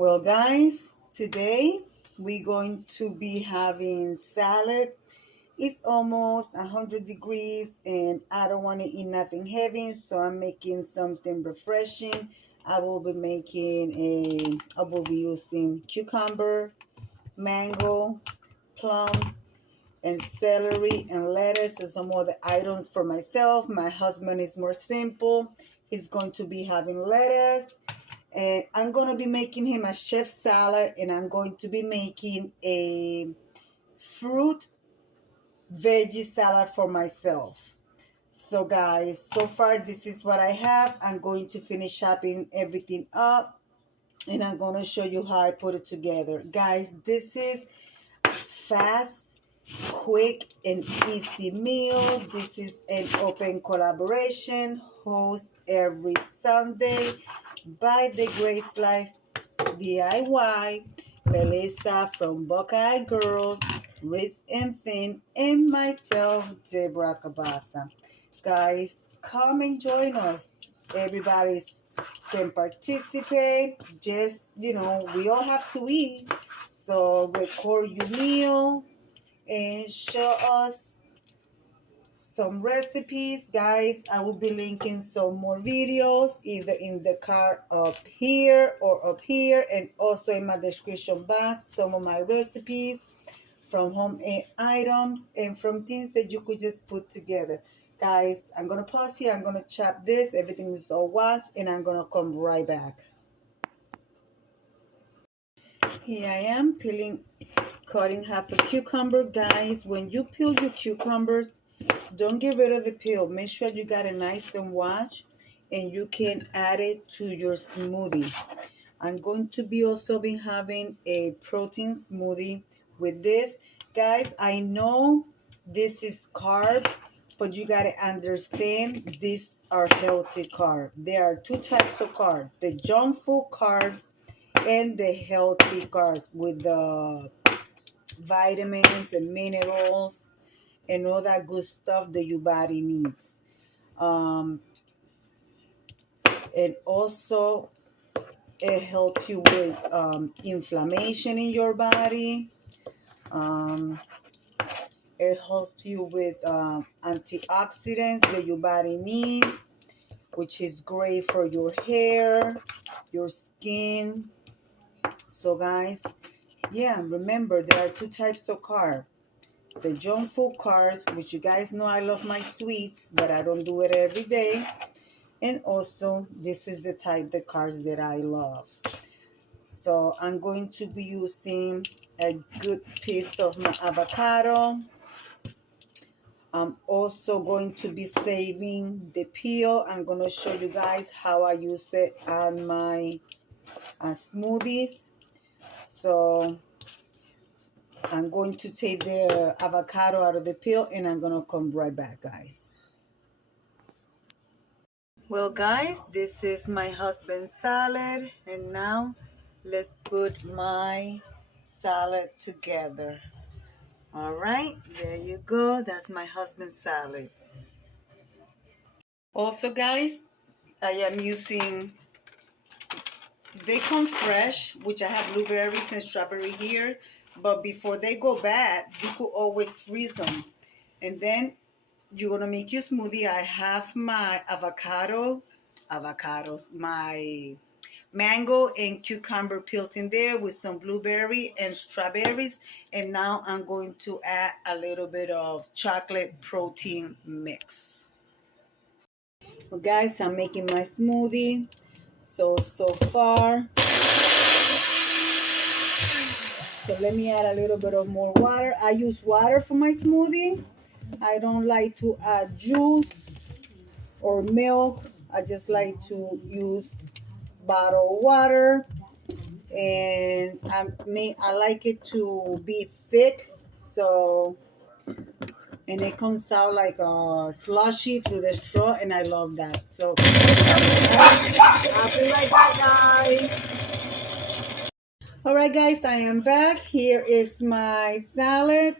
Well, guys, today we're going to be having salad. It's almost 100 degrees and I don't want to eat nothing heavy, so I'm making something refreshing. I will be using cucumber, mango, plum, and celery and lettuce and some other items for myself. My husband is more simple. He's going to be having lettuce, and I'm going to be making him a chef salad, and I'm going to be making a fruit veggie salad for myself. So guys, so far this is what I have. I'm going to finish chopping everything up and I'm going to show you how I put it together. Guys, this is fast, quick, and easy meal. This is an open collaboration host every Sunday by the Grace Life DIY, Melissa from Buckeye Girls, Rich and Thin, and myself, Deborah Cabassa. Guys, come and join us. Everybody can participate. Just, we all have to eat. So record your meal and show us some recipes. Guys, I will be linking some more videos either in the card up here or up here, and also in my description box some of my recipes from home items and from things that you could just put together. Guys, I'm gonna pause here. I'm gonna chop this. Everything is all washed, and I'm gonna come right back. Here I am cutting half a cucumber. Guys, when you peel your cucumbers, don't get rid of the peel. Make sure you got it nice and washed, and you can add it to your smoothie. I'm going to be also having a protein smoothie with this. Guys, I know this is carbs, but you got to understand these are healthy carbs. There are two types of carbs, the junk food carbs and the healthy carbs with the vitamins and minerals and all that good stuff that your body needs. And also it helps you with inflammation in your body. It helps you with antioxidants that your body needs, which is great for your hair, your skin. So guys, yeah, remember there are two types of carbs. The junk food carbs, which you guys know I love my sweets, but I don't do it every day. And also, this is the type of carbs that I love. So I'm going to be using a good piece of my avocado. I'm also going to be saving the peel. I'm going to show you guys how I use it on my smoothies. So I'm going to take the avocado out of the peel and I'm going to come right back, guys. Well, guys, this is my husband's salad, and now let's put my salad together. All right, there you go. That's my husband's salad. Also, guys, I am using, they come fresh, which I have blueberries and strawberry here, but before they go bad, you could always freeze them. And then you're gonna make your smoothie. I have my my mango and cucumber peels in there with some blueberry and strawberries. And now I'm going to add a little bit of chocolate protein mix. Well, guys, I'm making my smoothie. So far. So let me add a little bit of more water. I use water for my smoothie. I don't like to add juice or milk. I just like to use bottled water, and I like it to be thick, so, and it comes out like a slushy through the straw, and I love that. So I'll be right back, guys. All right, guys, I am back. Here is my salad.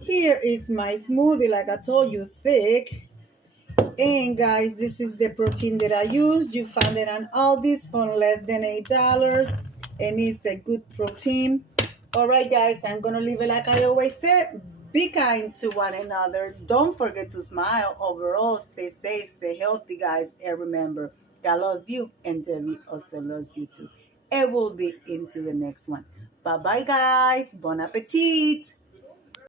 Here is my smoothie, like I told you, thick. And guys, this is the protein that I used. You find it on Aldi's for less than $8. and it's a good protein. All right, guys, I'm gonna leave it like I always said. Be kind to one another. Don't forget to smile. Overall, stay safe, stay healthy, guys, and remember, God loves you, and Debbie also loves you too. And we'll be into the next one. Bye bye, guys. Bon appetit.